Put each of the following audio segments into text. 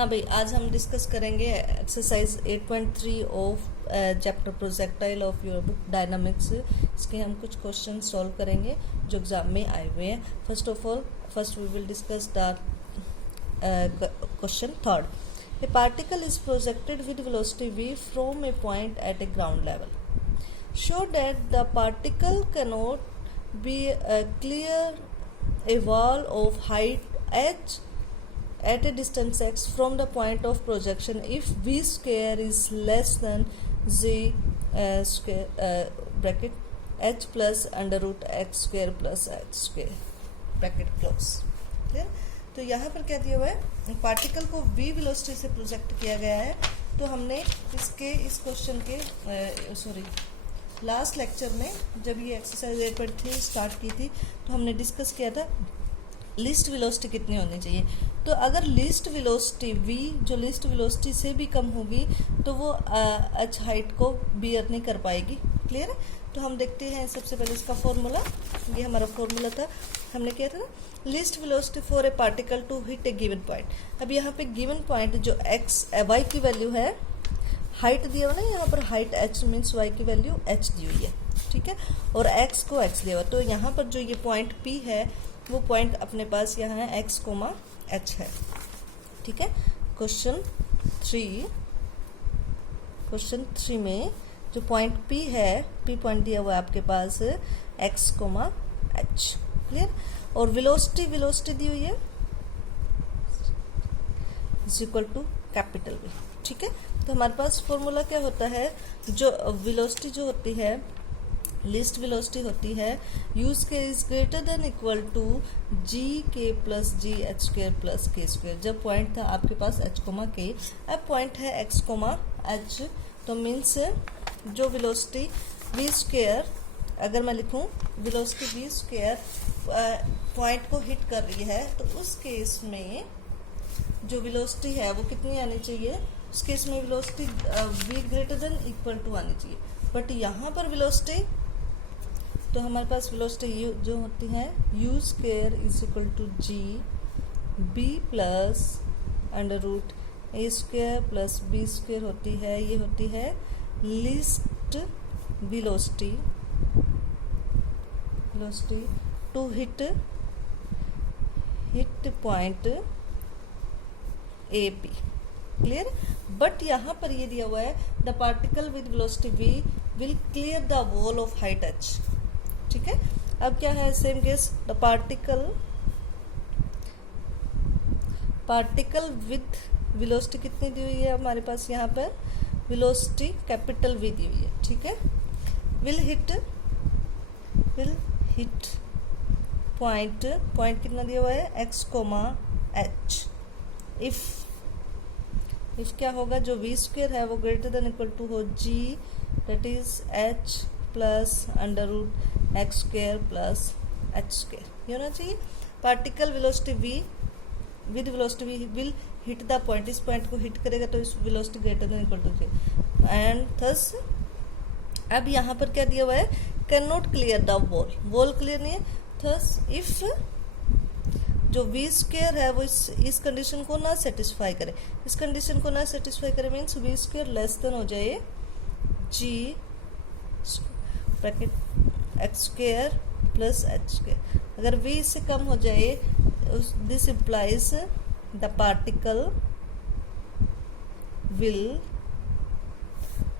हाँ भाई, आज हम डिस्कस करेंगे exercise 8.3 of chapter projectile of your book dynamics. इसके हम कुछ क्वेश्चन सॉल्व करेंगे जो एग्जाम में आए हुए हैं। First we will discuss the question third. A particle is projected with velocity v from a point at a ground level. Show that the particle cannot be clear a wall of height h at a distance x from the point of projection if v square is less than z square bracket h plus under root x square plus h square bracket close. तो यहाँ पर क्या दिया हुआ है, particle को v velocity से project किया गया है. तो हमने इस क्वेश्चन के लास्ट लेक्चर में जब ये एक्सरसाइज 8.3 स्टार्ट की थी तो हमने डिस्कस किया था लीस्ट वेलोसिटी कितनी होनी चाहिए. तो अगर लीस्ट वेलोसिटी v जो लीस्ट वेलोसिटी से भी कम होगी तो वो h हाइट को बियर नहीं कर पाएगी. क्लियर है. तो हम देखते हैं सबसे पहले इसका फॉर्मूला. ये हमारा फॉर्मूला था, हमने किया था ना, least velocity for a particle to hit a given point. अब यहाँ पे गिवन पॉइंट जो y की वैल्यू है, हाइट दिया हुआ ना, यहाँ पर हाइट h मीन्स y की वैल्यू h दी हुई है. ठीक है. और x को x दिया हुआ. तो यहाँ पर जो ये पॉइंट P है वो पॉइंट अपने पास यहाँ है x, h है. ठीक है. क्वेश्चन 3 में जो पॉइंट P है, P पॉइंट दिया हुआ है आपके पास x, h. क्लियर. और वेलोसिटी दी हुई है is equal to capital V. ठीक है. तो हमारे पास फॉर्मूला क्या होता है, जो वेलोसिटी जो होती है, लीस्ट वेलोसिटी होती है, u square is greater than equal to g k plus g h square plus k square. जब पॉइंट था आपके पास h, k, अब पॉइंट है x, h. तो मीन्स जो वेलोसिटी v स्क्वायर, अगर मैं लिखूं वेलोसिटी v स्क्वायर पॉइंट को हिट कर रही है तो उस केस में जो वेलोसिटी है वो कितनी आनी चाहिए, उस केस में velocity v greater than equal to आनी चाहिए. बट यहाँ पर वेलोसिटी, तो हमारे पास वेलोसिटी u जो होती है u square is equal to g b plus under root A square plus B square होती है. ये होती है least velocity to hit point A P. Clear. But यहाँ पर ये दिया हुआ है the particle with velocity v will clear the wall of height h. ठीक है. अब क्या है, same case, the particle with velocity कितनी दी हुई है हमारे पास, यहाँ पर वेलोसिटी कैपिटल V दी हुई है. ठीक है. विल हिट पॉइंट कितना दिया हुआ है x, h. इफ क्या होगा, जो v स्क्वायर है वो ग्रेटर देन इक्वल टू हो g that is h plus under root x square plus h square. ये होना चाहिए. Particle velocity v with velocity v will hit the point, इस पॉइंट को हिट करेगा तो इस velocity greater than equal to g and thus. अब यहाँ पर क्या दिया हुआ है, can not clear the wall clear नहीं है. थस इफ जो v स्क्वायर है वो इस कंडीशन को ना सेटिस्फाई करे, इस कंडीशन को ना सेटिस्फाई करे means v square less than हो जाए g bracket x square plus h square. अगर v इससे कम हो जाए, this implies the particle will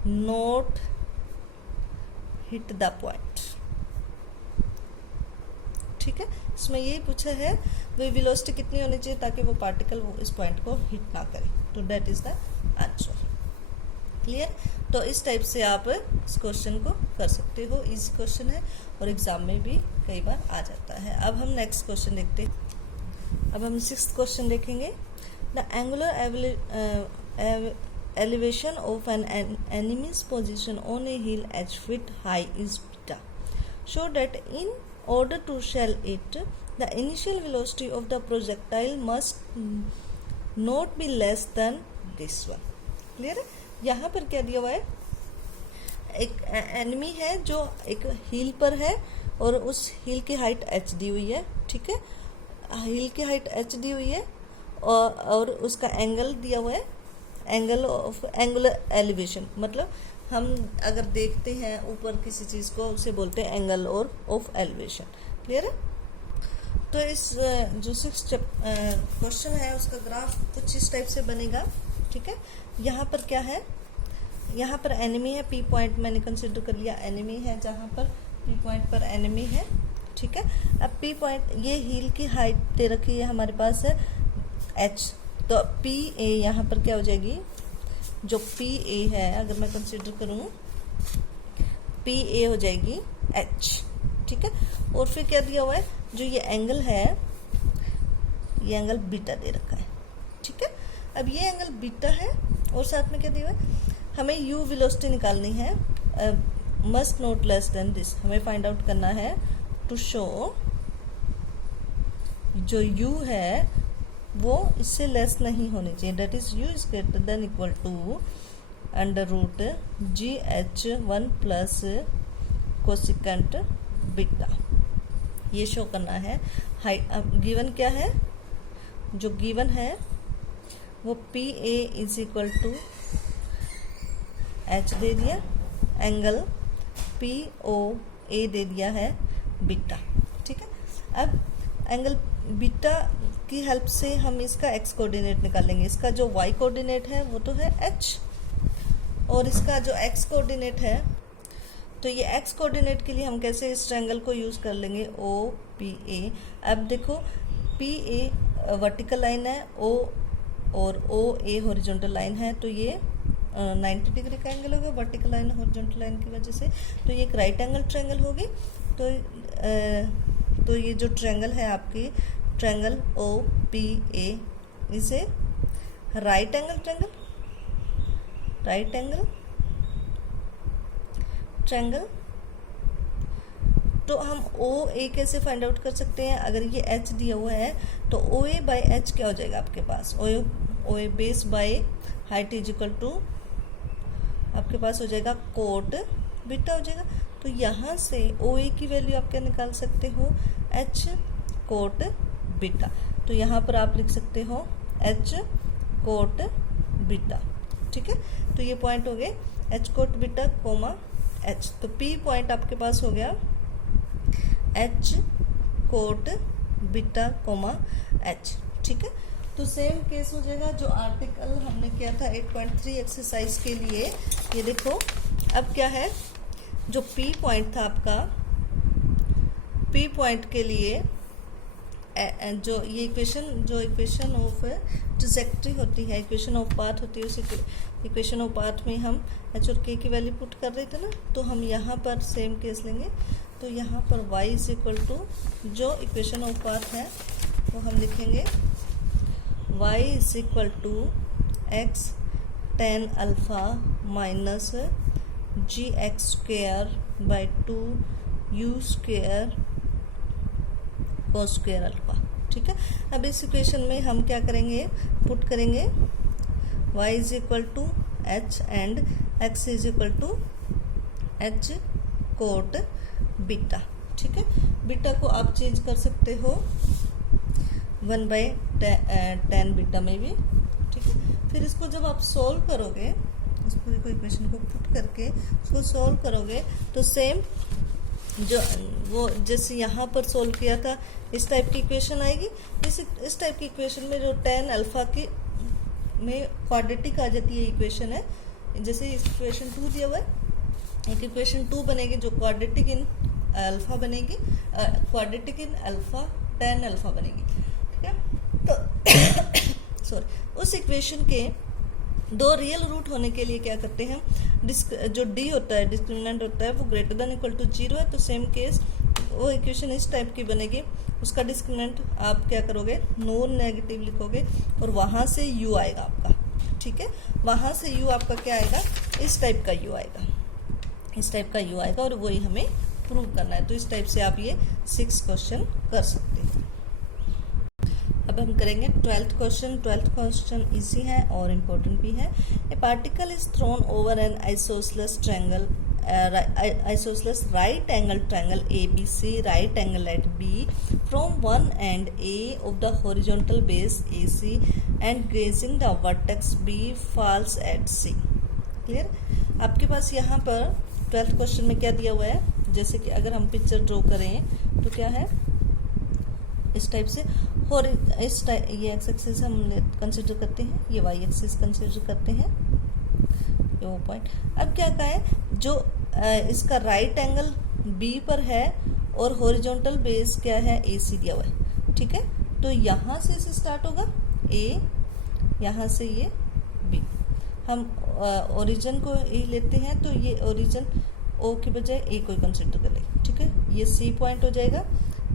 not hit the point. ठीक है. इसमें यही पूछा है वो वेलोसिटी कितनी होनी चाहिए ताकि वो पार्टिकल वो इस पॉइंट को हिट ना करे. तो that is the answer. Clear. तो इस टाइप से आप इस क्वेश्चन को कर सकते हो. इजी क्वेश्चन है और एग्जाम में भी कई बार आ जाता है. अब हम नेक्स्ट क्वेश्चन देखते हैं. अब हम 6th क्वेश्चन देखेंगे. The angular elevation of an enemy's position on a hill h feet high is beta. Show that in order to shell it, the initial velocity of the projectile must not be less than this one. Clear है. यहाँ पर क्या दिया हुआ है, एक enemy है जो एक हिल पर है और उस हिल की हाइट h दी हुई है. ठीक है. हिल की हाइट h दी हुई है और उसका एंगल दिया हुआ है, एंगल ऑफ एंगुलर एलिवेशन, मतलब हम अगर देखते हैं ऊपर किसी चीज़ को उसे बोलते हैं एंगल और ऑफ एलिवेशन। क्लियर है? तो इस जो 6 क्वेश्चन है उसका ग्राफ कुछ इस टाइप से बनेगा। ठीक है, यहाँ पर क्या है, यहाँ पर एनिमी है, पी पॉइंट मैंने कंसिडर कर लिया एनिमी है, जहाँ पर पी पॉइंट पर एनिमी है। ठीक है, अब पी पॉइंट, ये हील की हाइट दे रखी है हमारे पास है एच, तो पी ए यहाँ पर क्या हो जाएगी, जो पी ए है अगर मैं कंसिडर करूँ पी ए हो जाएगी एच। ठीक है, और फिर क्या दिया हुआ है, जो ये एंगल है ये एंगल बीटा दे रखा है। ठीक है, अब ये एंगल बीटा है और साथ में क्या दिया हुआ है, हमें यू वेलोसिटी निकालनी है, must not less than this, हमें फाइंड आउट करना है टू शो जो u है वो इससे लेस नहीं होनी चाहिए, that is u is greater than equal to under root g h 1 plus cosecant beta, ये शो करना है। हाइट गिवन क्या है, जो गिवन है वो P A is equal to h दे दिया, एंगल पी ओ ए दे दिया है बीटा। ठीक है, अब एंगल बीटा की हेल्प से हम इसका एक्स कोऑर्डिनेट निकालेंगे, इसका जो वाई कोऑर्डिनेट है वो तो है एच, और इसका जो एक्स कोऑर्डिनेट है, तो ये एक्स कोऑर्डिनेट के लिए हम कैसे इस ट्रायंगल को यूज़ कर लेंगे, ओ पी ए। अब देखो पी ए वर्टिकल लाइन है, ओ और ओ ए हॉरिजॉन्टल लाइन है, तो ये 90 डिग्री का एंगल होगा वर्टिकल लाइन हॉरिजॉन्टल लाइन की वजह से, तो ये एक राइट एंगल ट्रायंगल होगी। तो ये जो ट्रायंगल है आपकी ट्रायंगल ओ पी ए इसे right angle triangle, right angle triangle. तो हम ओ ए कैसे फाइंड आउट कर सकते हैं, अगर ये एच दिया हुआ है तो ओ ए बाई एच क्या हो जाएगा आपके पास, O A base by height is equal to आपके पास हो जाएगा कोट बीटा हो जाएगा। तो यहाँ से ओ ए की वैल्यू आप क्या निकाल सकते हो, एच कोट बीटा, तो यहाँ पर आप लिख सकते हो एच कोट बीटा। ठीक है, तो ये पॉइंट हो गए h cot beta comma h, तो पी पॉइंट आपके पास हो गया h cot beta comma h. ठीक है, तो सेम केस हो जाएगा जो आर्टिकल हमने किया था 8.3 एक्सरसाइज के लिए। ये देखो अब क्या है, जो पी पॉइंट था आपका, पी पॉइंट के लिए जो ये इक्वेशन ऑफ ट्राजेक्टरी होती है, इक्वेशन ऑफ पाथ होती है, उस इक्वेशन ऑफ पाथ में हम एच और के की वैल्यू पुट कर रहे थे ना, तो हम यहाँ पर सेम केस लेंगे। तो यहाँ पर y इज इक्वल टू जो इक्वेशन ऑफ पाथ है वो हम लिखेंगे y is equal to x tan alpha minus g x square by 2 u square cos square alpha. ठीक है, अब इस इक्वेशन में हम क्या करेंगे, पुट करेंगे y is equal to h and x is equal to h cot beta. ठीक है, बीटा को आप चेंज कर सकते हो 1/10 बीटा में भी। ठीक है, फिर इसको जब आप सोल्व करोगे, इस पूरी को इक्वेशन को पुट करके उसको सोल्व करोगे तो सेम जो वो जैसे यहाँ पर सोल्व किया था इस टाइप की इक्वेशन आएगी। इस टाइप की इक्वेशन में जो tan अल्फा की में क्वाड्रेटिक आ जाती है इक्वेशन है, जैसे इक्वेशन 2 दिया हुआ है, एक इक्वेशन 2 बनेगी जो क्वाड्रेटिक इन अल्फा बनेगी, quadratic in alpha tan alpha बनेगी। ठीक है, तो सॉरी, उस इक्वेशन के 2 रियल रूट होने के लिए क्या करते हैं, जो डी होता है डिस्क्रिमिनेंट होता है वो ग्रेटर देन इक्वल टू 0 है, तो सेम केस वो इक्वेशन इस टाइप की बनेगी, उसका डिस्क्रिमिनेंट आप क्या करोगे, नॉन नेगेटिव लिखोगे और वहाँ से यू आएगा आपका। ठीक है, वहाँ से यू आपका क्या आएगा, इस टाइप का यू आएगा, इस टाइप का यू आएगा और वही हमें प्रूव करना है। तो इस टाइप से आप ये 6 क्वेश्चन कर सकते हैं। अब हम करेंगे 12th question. 12th question easy है और इम्पोर्टेंट भी है। ए particle is throne over N isosceles triangle isosceles right angle triangle ABC, right angle at B, from one end A of the horizontal base AC and grazing the vertex B falls at C. Clear? आपके पास यहाँ पर 12th question में क्या दिया हुआ है, जैसे कि अगर हम पिक्चर ड्रॉ करें तो क्या है इस टाइप से, और इस टाइप ये एक्स एक्सिस हम कंसिडर करते हैं, ये वाई एक्सिस कंसिडर करते हैं, ये वो पॉइंट. अब क्या कहा है, जो इसका राइट एंगल बी पर है और हॉरिजॉन्टल बेस क्या है ए सी दिया हुआ है. ठीक है, तो यहाँ से इसे स्टार्ट होगा ए, यहाँ से ये बी. हम ओरिजिन को ए लेते हैं तो ये ओरिजिन ओ के बजाय ए को कंसिडर कर ले. ठीक है, ये सी पॉइंट हो जाएगा,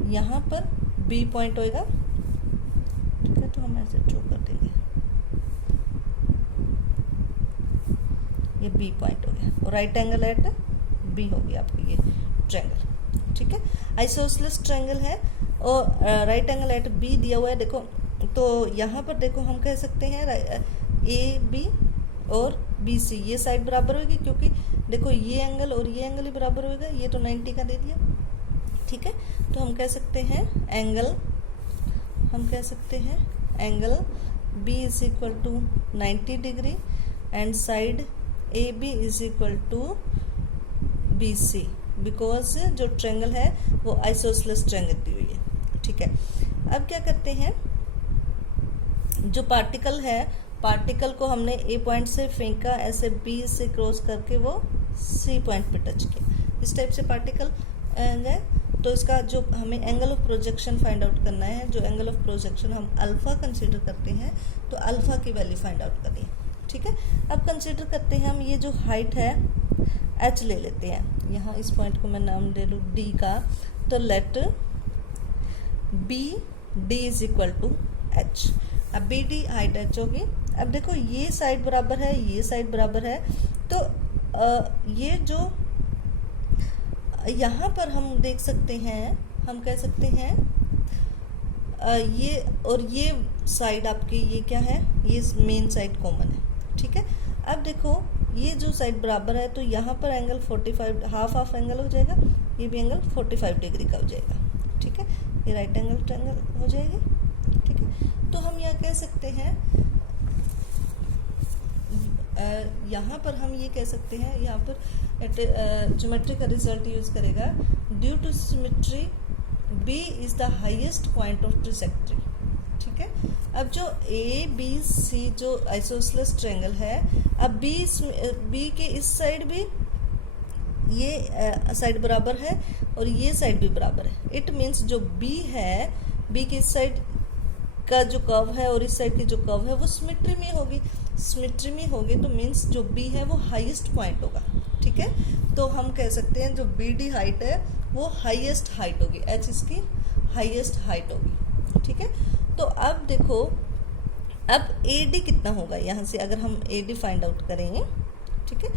यहाँ पर बी पॉइंट होएगा. ठीक है, तो हम ऐसे ड्रॉ कर देंगे, ये बी पॉइंट हो गया और राइट एंगल एट बी हो गया आपकी ये ट्रायंगल. ठीक है, आइसोसेलेस ट्रायंगल है और राइट एंगल एट बी दिया हुआ है. देखो तो यहाँ पर देखो हम कह सकते हैं ए बी और बी सी, ये साइड बराबर होगी क्योंकि देखो ये एंगल और ये एंगल ही बराबर होगा, ये तो 90 का दे दिया. ठीक है, तो हम कह सकते हैं angle B is equal to 90 degree and side A B is equal to B C, because जो ट्रायंगल है वो आइसोसेलेस ट्रायंगल दी हुई है. ठीक है, अब क्या करते हैं, जो पार्टिकल है, पार्टिकल को हमने ए पॉइंट से फेंका, ऐसे बी से क्रॉस करके वो सी पॉइंट पे टच किया. इस टाइप से पार्टिकल है, तो इसका जो हमें angle of projection find out करना है, जो एंगल ऑफ प्रोजेक्शन हम अल्फा कंसीडर करते हैं, तो अल्फा की वैल्यू फाइंड आउट करनी है. ठीक है, अब कंसीडर करते हैं हम ये जो हाइट है एच ले लेते हैं. यहाँ इस पॉइंट को मैं नाम दे लूँ डी का, तो let B D is equal to h. अब बी डी हाइट एच होगी. अब देखो ये साइड बराबर है, ये साइड बराबर है, तो ये जो यहाँ पर हम देख सकते हैं, हम कह सकते हैं ये और ये साइड आपकी ये क्या है, ये मेन साइड कॉमन है. ठीक है, अब देखो ये जो साइड बराबर है, तो यहाँ पर एंगल 45 हाफ एंगल हो जाएगा, ये भी एंगल 45 डिग्री का हो जाएगा. ठीक है, ये राइट एंगल ट्रायंगल हो जाएगी. ठीक है, तो हम यहाँ कह सकते हैं, यहाँ पर हम ये कह सकते हैं, यहाँ पर ज्योमेट्री का रिजल्ट यूज करेगा, due to symmetry B is the highest point of trajectory. ठीक है, अब जो ए बी सी जो आइसोसेलेस ट्रायंगल है, अब बी के इस साइड भी ये साइड बराबर है और ये साइड भी बराबर है. इट मीन्स जो बी है, बी की इस साइड का जो कर्व है और इस साइड की जो कर्व है वो सिमेट्री में होगी. सिमेट्री में होगी तो मीन्स जो बी है वो हाईएस्ट पॉइंट होगा. ठीक है, तो हम कह सकते हैं जो बी डी हाइट है वो हाईएस्ट हाइट होगी, एच इसकी हाईएस्ट हाइट होगी. ठीक है, तो अब देखो, अब ए डी कितना होगा, यहाँ से अगर हम ए डी फाइंड आउट करेंगे. ठीक है,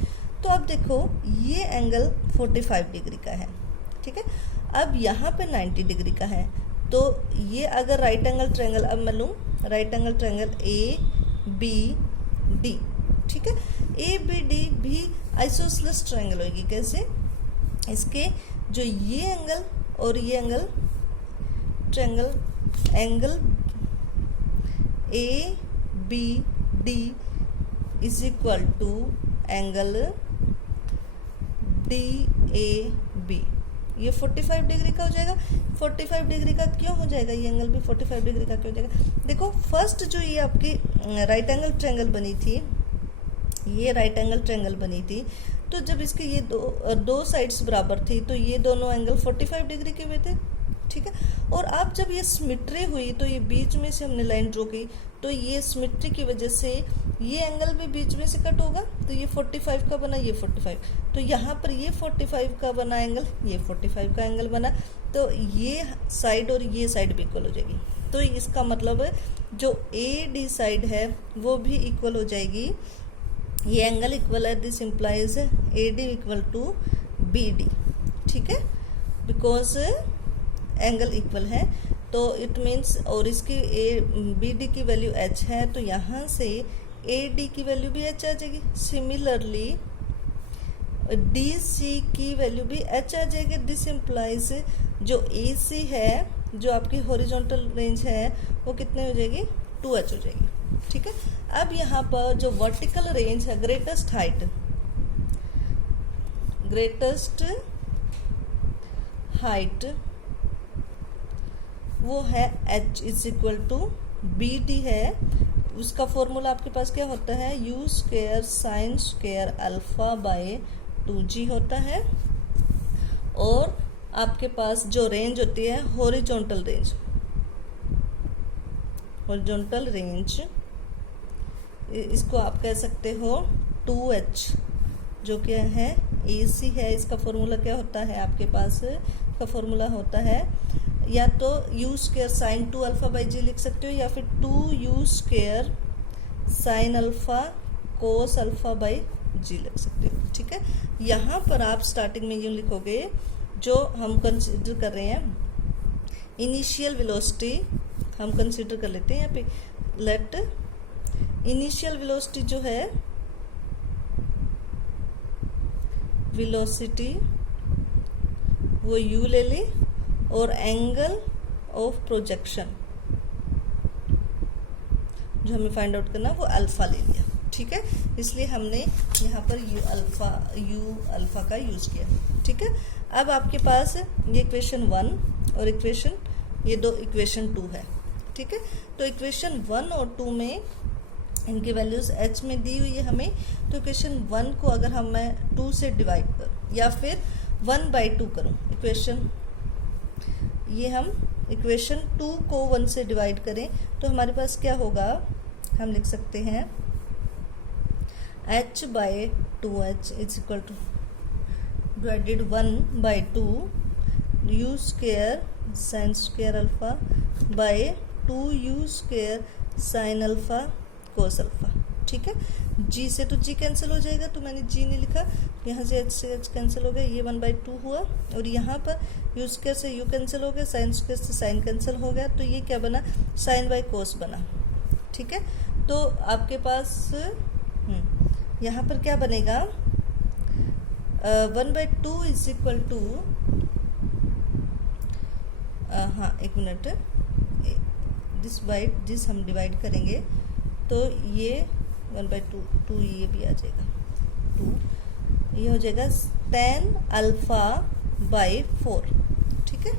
तो अब देखो ये एंगल 45 डिग्री का है. ठीक है, अब यहाँ पे 90 डिग्री का है, तो ये अगर राइट एंगल ट्रायंगल, अब मैं लूँ right angle triangle A B D. ठीक है, ए बी डी भी आइसोसेलेस ट्रायंगल होगी. कैसे, इसके जो ये एंगल और ये angle triangle angle A B D is equal to angle D A B, ये 45 डिग्री का हो जाएगा. 45 डिग्री का क्यों हो जाएगा, ये एंगल भी 45 डिग्री का क्यों हो जाएगा. देखो फर्स्ट जो ये आपकी राइट एंगल ट्रायंगल बनी थी, ये राइट एंगल ट्रायंगल बनी थी, तो जब इसके ये दो साइड्स बराबर थी तो ये दोनों एंगल 45 डिग्री के हुए थे. ठीक है, और अब जब ये सिमेट्री हुई तो ये बीच में से हमने लाइन ड्रॉ की, तो ये सिमेट्री की वजह से ये एंगल भी बीच में से कट होगा, तो ये 45 का बना, ये 45, तो यहाँ पर ये 45 का बना एंगल, ये 45 का एंगल बना, तो ये साइड और ये साइड भी इक्वल हो जाएगी. तो इसका मतलब जो ए डी साइड है वो भी इक्वल हो जाएगी. ये एंगल इक्वल है, this implies A D equal to B D. ठीक है, बिकॉज एंगल इक्वल है, तो इट मीन्स, और इसकी ए बी डी की वैल्यू एच है, तो यहाँ से ए डी की वैल्यू भी एच आ जाएगी. सिमिलरली डी सी की वैल्यू भी एच आ जाएगी। दिस इम्प्लाइज जो ए सी है, जो आपकी हॉरिजॉन्टल रेंज है, वो कितने हो जाएगी, 2h हो जाएगी। ठीक है। अब यहाँ पर जो वर्टिकल रेंज है, ग्रेटेस्ट हाइट वो है h is equal to B D है। उसका फॉर्मूला आपके पास क्या होता है, u square sine square alpha by 2g होता है। और आपके पास जो रेंज होती है हॉरिजॉन्टल रेंज, इसको आप कह सकते हो 2h, जो क्या है AC है। इसका फॉर्मूला क्या होता है आपके पास, इसका फॉर्मूला होता है या तो u square sine 2 alpha by g लिख सकते हो, या फिर 2u square sine alpha cos alpha by g लिख सकते हो। ठीक है। यहाँ पर आप स्टार्टिंग में यूँ लिखोगे, जो हम कंसिडर कर रहे हैं इनिशियल वेलोसिटी, हम कंसिडर कर लेते हैं यहाँ पे। लेट इनिशियल वेलोसिटी जो है, वेलोसिटी वो u ले ली, और एंगल ऑफ प्रोजेक्शन जो हमें फाइंड आउट करना वो अल्फा ले लिया। ठीक है। इसलिए हमने यहाँ पर u अल्फा का यूज किया। ठीक है। अब आपके पास ये इक्वेशन 1 और ये दो इक्वेशन 2 है। ठीक है। तो इक्वेशन 1 और 2 में इनकी वैल्यूज h में दी हुई है हमें। तो इक्वेशन 1 को अगर हम मैं 2 से डिवाइड करूँ या फिर 1/2 करूँ, इक्वेशन 2 को 1 से डिवाइड करें, तो हमारे पास क्या होगा, हम लिख सकते हैं h/2h is equal two divided 1/2 u square sine square alpha bye 2u square sine alpha cos alpha. ठीक है। g से तो g कैंसिल हो जाएगा, तो मैंने g नहीं लिखा, यहाँ से h से h कैंसिल हो गया, ये 1/2 हुआ। और यहाँ पर u स्क्वायर से u कैंसिल हो गया, साइन स्क्वायर से साइन कैंसिल हो गया, तो ये क्या बना, साइन बाई कोस बना। ठीक है। तो आपके पास यहाँ पर क्या बनेगा, 1/2 इज इक्वल टू, हाँ एक मिनट, दिस हम डिवाइड करेंगे, तो ये 1/2 ये भी आ जाएगा 2, ये हो जाएगा tan अल्फा बाई 4। ठीक है।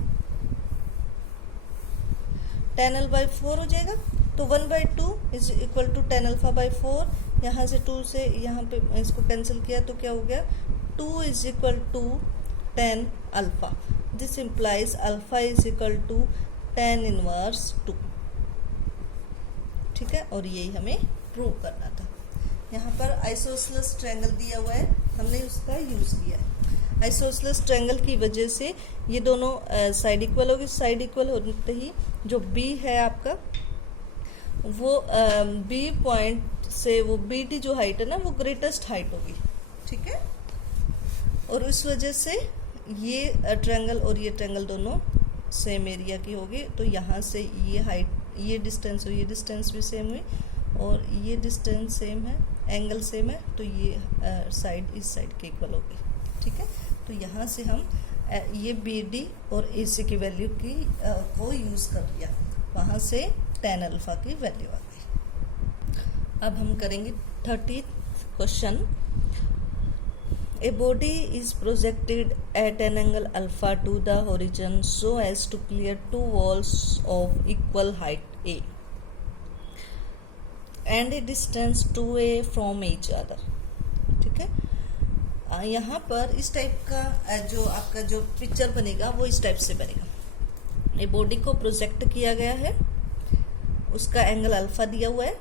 tan अल्फा बाई 4 हो जाएगा। तो 1/2 is equal to tan alpha by 4। यहाँ से 2 से यहाँ पे इसको कैंसिल किया, तो क्या हो गया, 2 is equal to tan alpha. This implies alpha is equal to tan inverse 2। ठीक है। और यही हमें प्रूव करना था। यहाँ पर आइसोसेलेस ट्रायंगल दिया हुआ है, हमने उसका यूज किया है। आइसोसेलेस ट्रायंगल की वजह से ये दोनों साइड इक्वल होगी। साइड इक्वल होते ही जो B है आपका, वो B पॉइंट से वो BD जो हाइट है ना, वो ग्रेटेस्ट हाइट होगी। ठीक है। और उस वजह से ये ट्रायंगल और ये ट्रायंगल दोनों सेम एरिया की होगी। तो यहाँ से ये हाइट, ये डिस्टेंस और ये डिस्टेंस भी सेम हुई, और ये डिस्टेंस सेम है, एंगल सेम है, तो ये साइड इस साइड के इक्वल होगी। ठीक है। तो यहाँ से हम ये BD और AC की वैल्यू को यूज़ कर लिया, वहाँ से tan अल्फा की वैल्यू आ गई। अब हम करेंगे 30th question. A body is projected at an angle alpha to the horizon so as to clear two walls of equal height A and a distance 2a from each other। ठीक है। यहाँ पर इस type का जो आपका जो picture बनेगा वो इस टाइप से बनेगा। ये बॉडी को प्रोजेक्ट किया गया है, उसका एंगल अल्फा दिया हुआ है।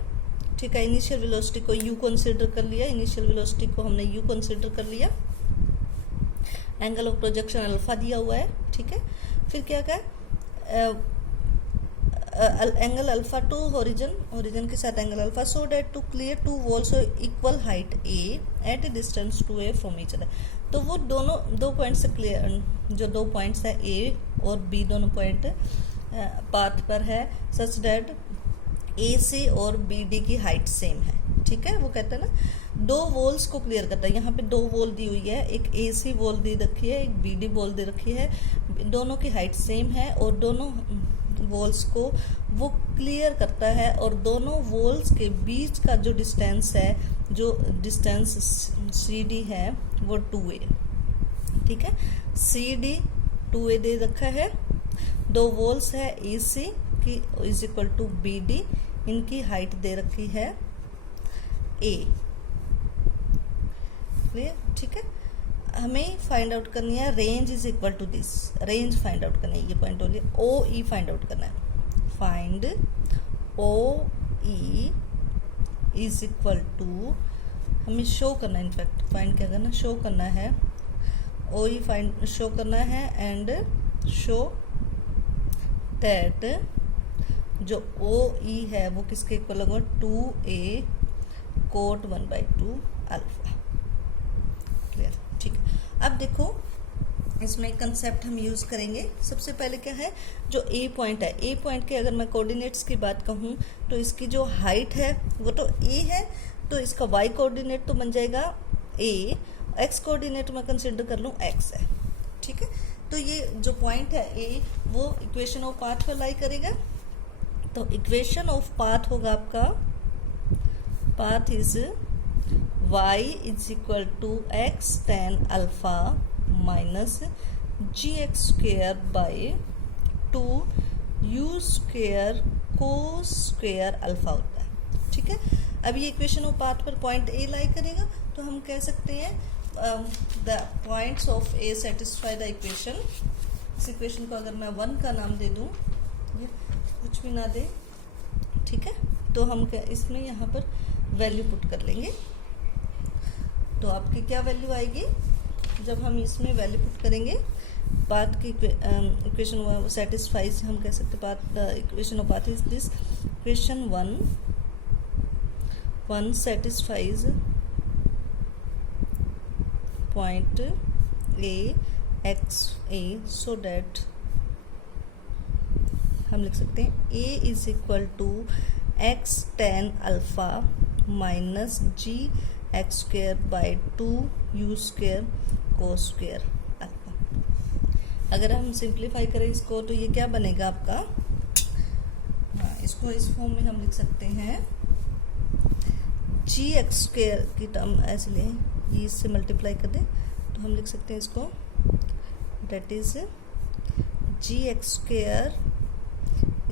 ठीक है। इनिशियल वेलोसिटी को u कंसीडर कर लिया, इनिशियल वेलोसिटी को हमने u कंसीडर कर लिया, एंगल ऑफ प्रोजेक्शन अल्फा दिया हुआ है। ठीक है। फिर क्या एंगल अल्फा टू ओरिजिन के साथ angle alpha, so that to clear two walls equal height a at a distance 2a from each other. तो वो दो पॉइंट से क्लियर, जो 2 पॉइंट्स है A और B, दोनों पॉइंट पाथ पर है, सच डेट AC और BD की हाइट सेम है। ठीक है, वो कहता है ना दो वॉल्स को क्लियर करता है। यहाँ पे दो वॉल दी हुई है, एक AC वॉल दे रखी है, एक BD वॉल दे रखी है, दोनों की हाइट सेम है और दोनों वॉल्स को वो क्लियर करता है और दोनों वॉल्स के बीच का जो डिस्टेंस है, जो डिस्टेंस CD है वो 2a, ठीक है। CD 2a दे रखा है, दो वॉल्स है AC की इज इक्वल टू BD, इनकी हाइट दे रखी है A, क्लियर, ठीक है। हमें फाइंड आउट करनी है range is equal to this, range find out करनी है, ये पॉइंट हो गया। OE फाइंड आउट करना है, find OE is equal to, हमें शो करना है, इनफैक्ट फाइंड क्या करना, शो करना है, OE फाइंड शो करना है एंड शो दैट जो OE है वो किसके इक्वल होगा, 2a कोट 1/2 अल्फा, क्लियर, ठीक है। अब देखो इसमें कंसेप्ट हम यूज करेंगे। सबसे पहले क्या है, जो A पॉइंट है, A पॉइंट के अगर मैं कोऑर्डिनेट्स की बात कहूँ तो इसकी जो हाइट है वो तो A है, तो इसका Y कोऑर्डिनेट तो बन जाएगा A, X कोऑर्डिनेट मैं कंसिडर कर लूँ X है, ठीक है। तो ये जो पॉइंट है A वो इक्वेशन ऑफ पाथ पर लाई करेगा, तो इक्वेशन ऑफ पाथ होगा आपका, path is y is equal to x tan alpha minus gx square by 2u square cos square alpha होता है, ठीक है। अब ये इक्वेशन ऑफ पाथ पर पॉइंट A लाई करेगा, तो हम कह सकते हैं the points of A satisfy the equation. इस इक्वेशन को अगर मैं 1 का नाम दे दूं, ये कुछ भी ना दे, ठीक है, तो हम क्या इसमें यहाँ पर वैल्यू पुट कर लेंगे, तो आपकी क्या वैल्यू आएगी जब हम इसमें वैल्यू पुट करेंगे, पाथ की इक्वेशन सेटिस्फाइज, हम कह सकते path equation of path is this, equation 1 satisfies point A x A, so that हम लिख सकते हैं A is equal to x tan alpha minus gx square by 2u square cos square alpha. अगर हम simplify करें इसको तो ये क्या बनेगा आपका, इसको इस फॉर्म में हम लिख सकते हैं, gx स्क्वेयर की टर्म ऐसे लें, ये इससे मल्टीप्लाई कर दें तो हम लिख सकते हैं इसको, that is gx square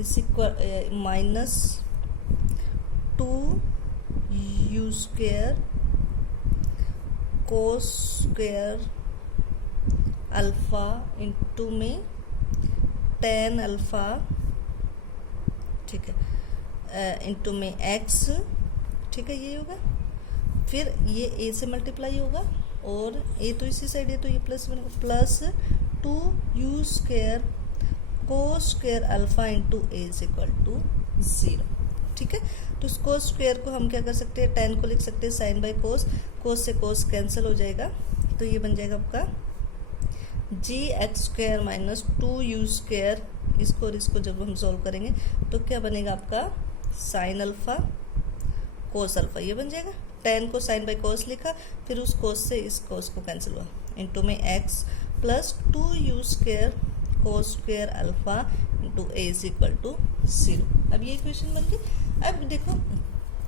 is equal minus 2u square cos square alpha into में tan अल्फा, ठीक है, इंटू में x, ठीक है, ये होगा, फिर ये A से मल्टीप्लाई होगा और A तो इसी साइड है तो ये प्लस बनेगा, plus 2u square cos square alpha into A is equal to 0, ठीक है। तो इस कोस स्क्वेयर को हम क्या कर सकते हैं, tan को लिख सकते हैं साइन बाई कोस, कोस से कोस कैंसिल हो जाएगा, तो ये बन जाएगा आपका gx square minus 2u square, इसको और इसको जब हम सॉल्व करेंगे तो क्या बनेगा आपका, साइन अल्फा कोस अल्फा, ये बन जाएगा। tan को साइन बाई कोस लिखा, फिर उस कोस से इस कोस को कैंसिल हुआ, इंटू में x plus 2u square cos square alpha into A is equal to 0। अब ये इक्वेशन बन गई। अब देखो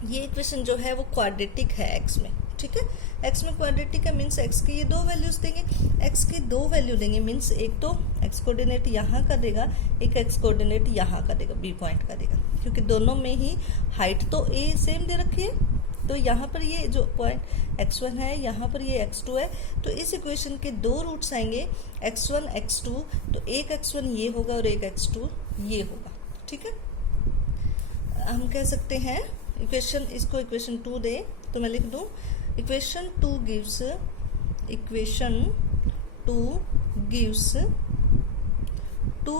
ये इक्वेशन जो है वो क्वाड्रेटिक है x में, ठीक है, x में क्वाड्रेटिक है, मीन्स x की ये दो वैल्यूज देंगे, x की दो वैल्यू देंगे, मीन्स एक तो x कोऑर्डिनेट यहाँ का देगा, एक x कोऑर्डिनेट यहाँ का देगा, B पॉइंट का देगा, क्योंकि दोनों में ही हाइट तो A सेम दे रखी है, तो यहाँ पर ये जो पॉइंट x1 है, यहाँ पर ये x2 है, तो इस इक्वेशन के दो रूट्स आएंगे x1 x2, तो एक x1 ये होगा और एक x2 ये होगा, ठीक है। हम कह सकते हैं इक्वेशन, इसको इक्वेशन 2 दे तो मैं लिख दूं, equation 2 gives to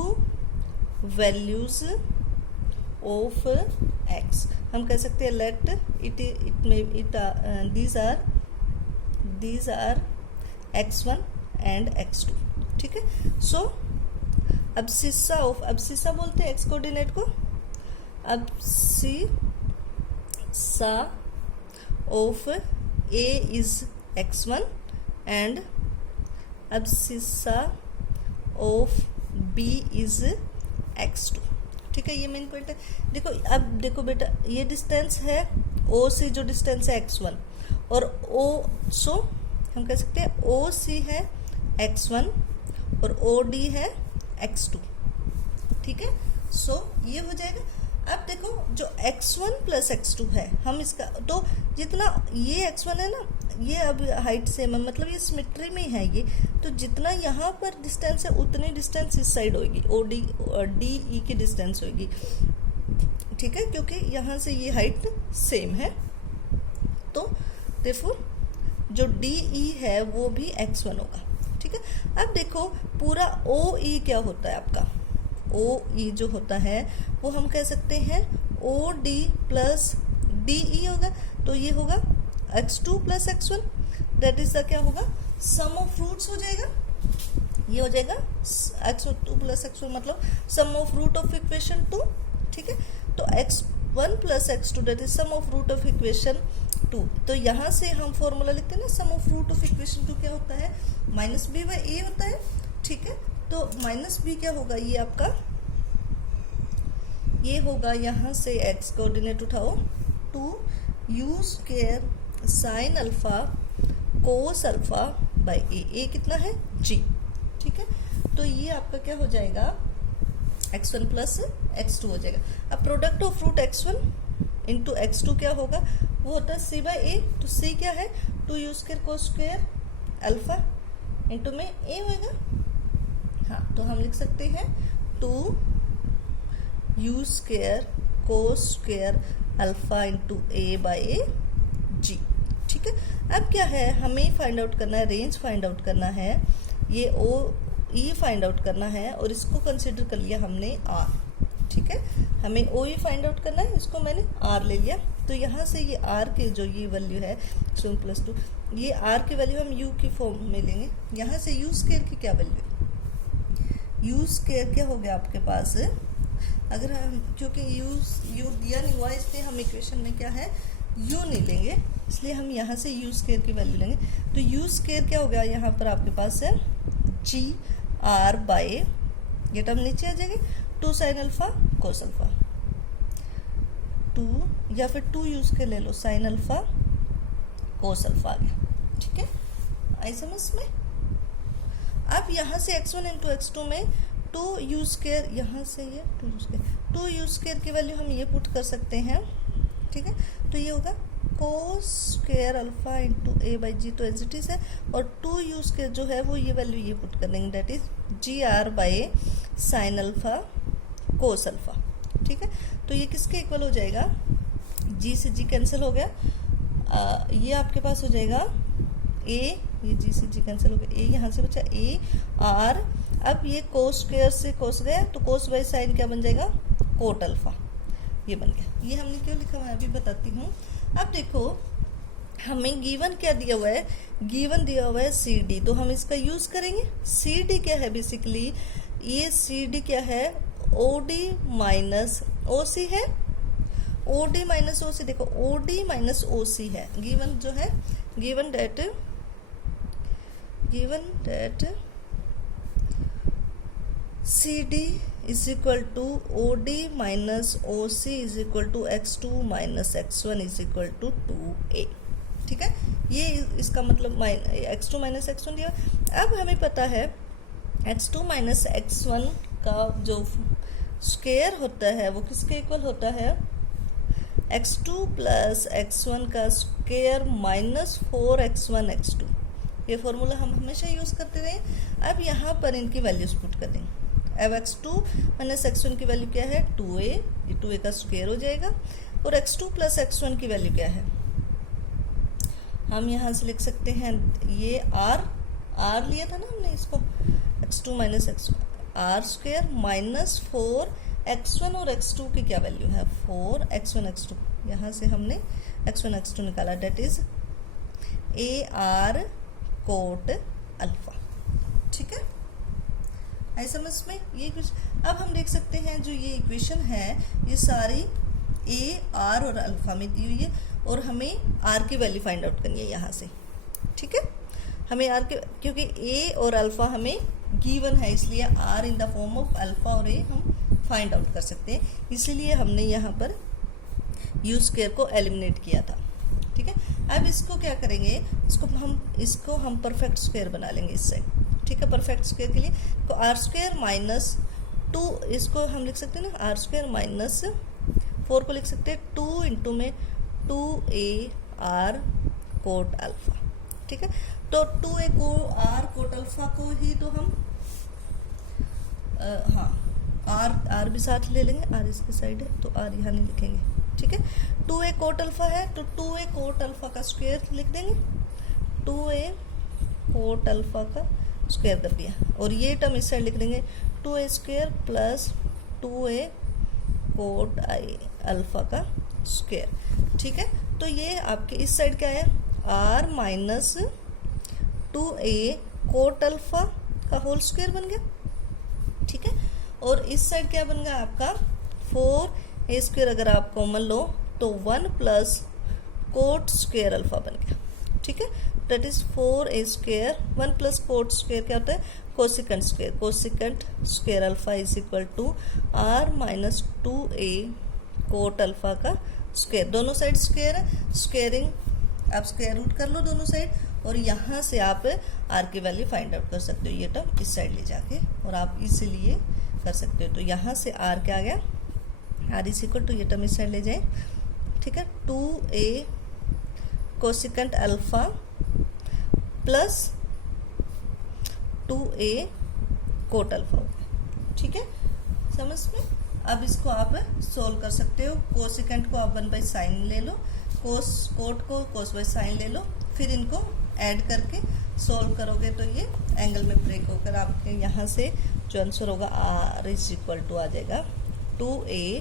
values of x। हम कह सकते हैं let these are x1 and x2, ठीक है। सो अब्सिसा बोलते हैं x कोऑर्डिनेट को, abscissa of A is x1 and abscissa of B is x2। ठीक है, ये मेन पॉइंट है। देखो अब देखो बेटा, ये डिस्टेंस है ओ से, जो डिस्टेंस है x1 और ओ, सो हम कह सकते हैं ओ सी है x1 और ओ डी है x2। ठीक है, सो ये हो जाएगा। अब देखो जो x1 प्लस x2 है, हम इसका तो जितना ये x1 है ना, ये अब हाइट सेम है, मतलब ये सिमेट्री में है ये, तो जितना यहाँ पर डिस्टेंस है उतनी डिस्टेंस इस साइड होगी, ओ डी डी ई की डिस्टेंस होगी। ठीक है, क्योंकि यहाँ से ये हाइट सेम है, तो देयरफॉर जो डी ई है वो भी x1 होगा। ठीक है, अब देखो पूरा ओ ई क्या होता है आपका, ओ ई जो होता है वो हम कह सकते हैं O D plus D E होगा, तो ये होगा x2 plus x1, that is the क्या होगा, सम ऑफ रूट्स हो जाएगा। ये हो जाएगा x2 प्लस x1 मतलब sum of root of equation 2। ठीक है, तो x1 plus x2 that is sum of root of equation 2। तो यहाँ से हम फॉर्मूला लिखते हैं ना, sum of root of equation 2 क्या होता है, माइनस बी बाई ए होता है। ठीक है, तो माइनस बी क्या होगा, ये आपका ये होगा, यहाँ से x कोऑर्डिनेट उठाओ, 2u square sine alpha cos alpha by a, a कितना है g। ठीक है, तो ये आपका क्या हो जाएगा, x1 प्लस x2 हो जाएगा। अब product of root x1 into x2 क्या होगा, वो होता है c बाई ए, तो c क्या है 2u square cos square alpha into में a होगा। हाँ, तो हम लिख सकते हैं 2u square cos square alpha into a by a g. ठीक है, अब क्या है, हमें फाइंड आउट करना है, रेंज फाइंड आउट करना है, ये ओ ई फाइंड आउट करना है, और इसको कंसिडर कर लिया हमने आर। ठीक है, हमें ओ ई फाइंड आउट करना है, इसको मैंने आर ले लिया। तो यहाँ से ये आर के जो ये वैल्यू है +2, ये आर की वैल्यू हम यू की फॉर्म में लेंगे। यहाँ से यू स्क्वायर की क्या वैल्यू है, यू स्क्वायर क्या हो गया आपके पास, अगर हम, क्योंकि यू दिया नहीं हुआ इसलिए हम इक्वेशन में क्या है यू नहीं लेंगे, इसलिए हम यहाँ से यू स्क्वायर की वैल्यू लेंगे। तो यू स्क्वायर क्या हो गया, यहाँ पर आपके पास है जी आर बाई, ये टर्म नीचे आ जाएगी, 2 साइन अल्फा कोस अल्फा, 2 या फिर 2 यू स्क्वायर ले लो, साइन अल्फा कोस अल्फा आ गया। ठीक है, आई समझ में। अब यहाँ से x1 इंटू x2 में 2 यू स्क्वायर, यहाँ से ये 2 यू स्क्वायर की वैल्यू हम ये पुट कर सकते हैं। ठीक है, तो ये होगा cos square alpha into a by g, तो एज इट इज है, और 2 यू स्क्वायर जो है वो ये वैल्यू ये पुट कर देंगे, that is g R by sine alpha cos alpha. ठीक है, तो ये किसके इक्वल हो जाएगा, जी से जी कैंसिल हो गया, ये आपके पास हो जाएगा ए, ये जी से जी कैंसिल हो गया, ए यहाँ से बचा ए आर। अब ये कोस स्क्वायर से कोस गया, तो कोस बाई साइन क्या बन जाएगा, कोट अल्फा, ये बन गया। ये हमने क्यों लिखा हुआ है अभी बताती हूँ। अब देखो हमें गिवन क्या दिया हुआ है, गिवन दिया हुआ है सी डी, तो हम इसका यूज करेंगे। सी डी क्या है, बेसिकली ये सी डी क्या है, ओ डी माइनस ओ सी है, ओ डी माइनस ओ सी, देखो ओ डी माइनस ओ सी है गिवन जो है, given that C D is equal to O D minus O C is equal to x2 minus x1 is equal to 2a। ठीक है, ये इसका मतलब x2 माइनस x1 दिया। अब हमें पता है x2 माइनस x1 का जो स्क्वायर होता है वो किसके इक्वल होता है, x2 प्लस x1 का स्क्वायर माइनस 4x1 x2। ये फॉर्मूला हम हमेशा यूज करते रहे। अब यहाँ पर इनकी वैल्यूज पुट कर देंगे। अब x2 माइनस x1 की वैल्यू क्या है 2a, ये 2a का स्क्वायर हो जाएगा, और x2 प्लस x1 की वैल्यू क्या है, हम यहाँ से लिख सकते हैं ये r लिया था ना हमने इसको, x2 minus x1 r square minus 4x1, और x2 की क्या वैल्यू है 4x1 x2, यहाँ से हमने x1 x2 निकाला, that is a R cot alpha. ठीक है, आई समझ में ये कुछ। अब हम देख सकते हैं जो ये इक्वेशन है ये सारी ए आर और अल्फा में दी हुई है, और हमें आर की वैल्यू फाइंड आउट करनी है यहाँ से, ठीक है। हमें आर के, क्योंकि ए और अल्फ़ा हमें गिवन है, इसलिए R in the form of alpha और ए हम फाइंड आउट कर सकते हैं, इसलिए हमने यहाँ पर यू स्क्वायर को एलिमिनेट किया था, ठीक है। अब इसको क्या करेंगे, इसको हम परफेक्ट स्क्वायर बना लेंगे इससे, ठीक है। परफेक्ट स्क्वायर के लिए तो आर स्क्वायर माइनस 2, इसको हम लिख सकते हैं ना, आर स्क्वायर माइनस 4 को लिख सकते हैं 2 इंटू में 2a आर कोट अल्फ़ा, ठीक है। तो 2a को आर कोट अल्फ़ा को ही तो हम आर भी साथ ले लेंगे, आर इसके साइड है तो आर यहाँ नहीं लिखेंगे, ठीक है। 2a कोट अल्फ़ा है तो 2a कोट अल्फ़ा का स्क्वायर लिख देंगे, 2a कोट अल्फ़ा का स्क्वायर कर दिया, और ये टर्म इस साइड लिख देंगे 2a square plus 2a cot alpha का स्क्वायर, ठीक है। तो ये आपके इस साइड क्या है, R minus 2a cot alpha का होल स्क्वायर बन गया, ठीक है। और इस साइड क्या बन गया आपका 4a स्क्वायर, अगर आप कॉमन लो तो 1 प्लस कोट स्क्वायर अल्फ़ा बन गया, ठीक है। That is 4a square 1 plus cot square क्या होता है, cosecant square, cosecant square alpha is equal to R minus 2a cot alpha का स्क्वायर। दोनों साइड स्क्वायर है, स्क्वायरिंग आप स्क्वायर रूट कर लो दोनों साइड, और यहाँ से आप आर की वैल्यू फाइंड आउट कर सकते हो, ये टर्म इस साइड ले जाके, और आप इजीली ये कर सकते हो। तो यहाँ से आर क्या आ गया, आर इज इक्वल टू ये टर्म इस साइड ले जाए, ठीक है, 2a cosecant alpha plus 2a cot alpha होगा, ठीक है, समझ में। अब इसको आप सोल्व कर सकते हो, कोसिकेंट को आप 1/sin ले लो, कोट को cos बाई साइन ले लो, फिर इनको ऐड करके सोल्व करोगे तो ये एंगल में ब्रेक होकर आपके यहाँ से जो आंसर होगा आर इज इक्वल टू आ जाएगा 2a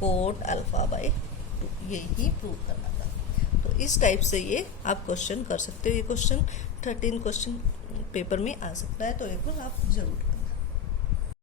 कोट अल्फ़ा बाई 2, यही प्रूव करना था। तो इस टाइप से ये आप क्वेश्चन कर सकते हो, ये क्वेश्चन 13 क्वेश्चन पेपर में आ सकता है, तो एक बार आप जरूर करें।